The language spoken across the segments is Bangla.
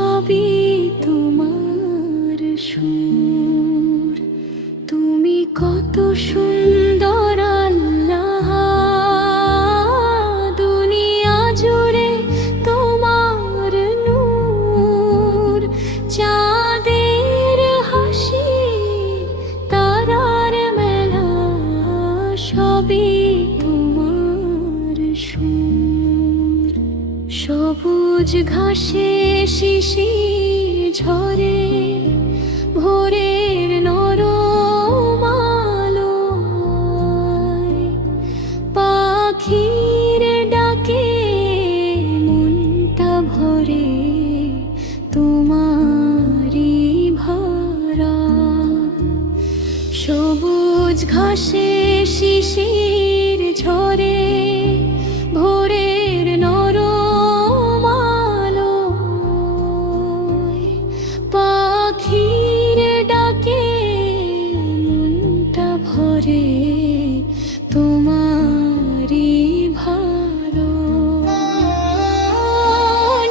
সবই তোমার সুর। তুমি কত সুন্দর আল্লাহ, দুনিয়া জুড়ে তোমার নূর। চাঁদের হাসি, তারার মেলা, সবই তোমার সুর। সবুজ ঘাসে শিশির ঝরে, ভোরের নরম আলোয় পাখির ডাকে মনটা ভরে তোমারই ভরা। সবুজ ঘাসে শিশির ঝরে, ভোরের নরম আলোয় পাখির ডাকে মনটা ভরে তোমারই ভালো।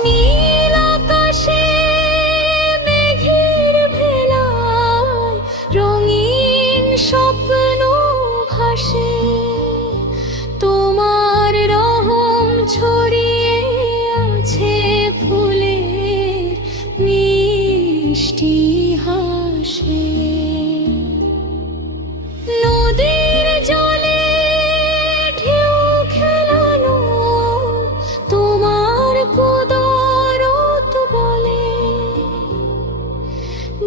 নীল আকাশে মেঘের ভেলায় রঙিন স্বপ্ন ভাসে, তোমার রহম ছড়িয়ে আছে ফুলের মিষ্টি হাসে। নদীর জলে ঢেউ খেলানো তোমার কুদরত বলে,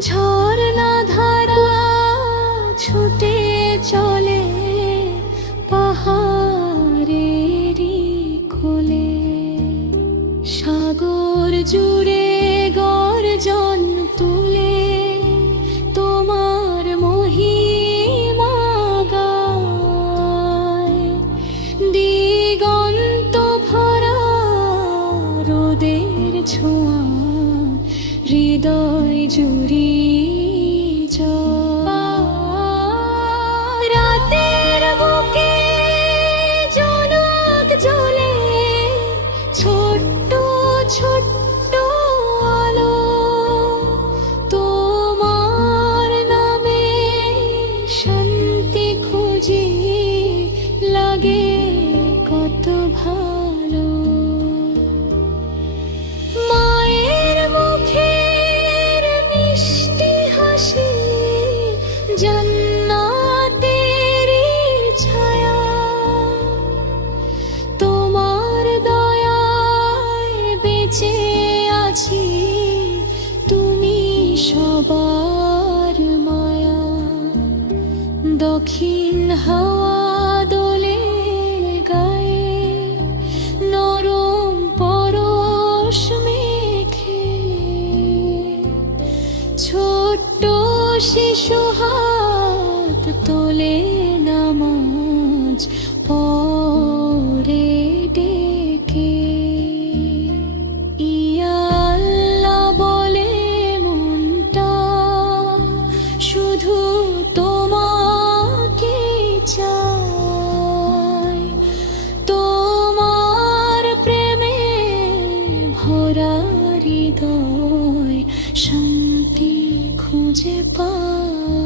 ঝর্ণা ধারা ছুটে চলে পাহাড়েরই কোলে। সাগর জুড়ে গর্জন তুলে তোমার মহিমা গায়। দিগন্ত ভরা রোদের ছোঁয়া হৃদয় জুড়িয়ে যায়। রাতের বুকে জোনাক জ্বলে, ছোট্ট ছোট্ট আলো তোমার নামে শান্তি খুঁজে লাগে কত ভালো। মায়ের মুখের মিষ্টি হাসি, জান্নাতেরই ছায়া, তোমার দয়ায় বেঁচে আছি, তুমি সবার মায়া। দক্ষিণ হাওয়া দোলে গায়ে, নরম পরশ মেখে, ছোট্ট শিশু হাত তোলে নামাজ পড়ে ডেকে। ইয়া আল্লাহ বলে মনটা, শুধু তোমাকে চায়। তোমার প্রেমে ভরা হৃদয় শান্তি খুঁজে পায়।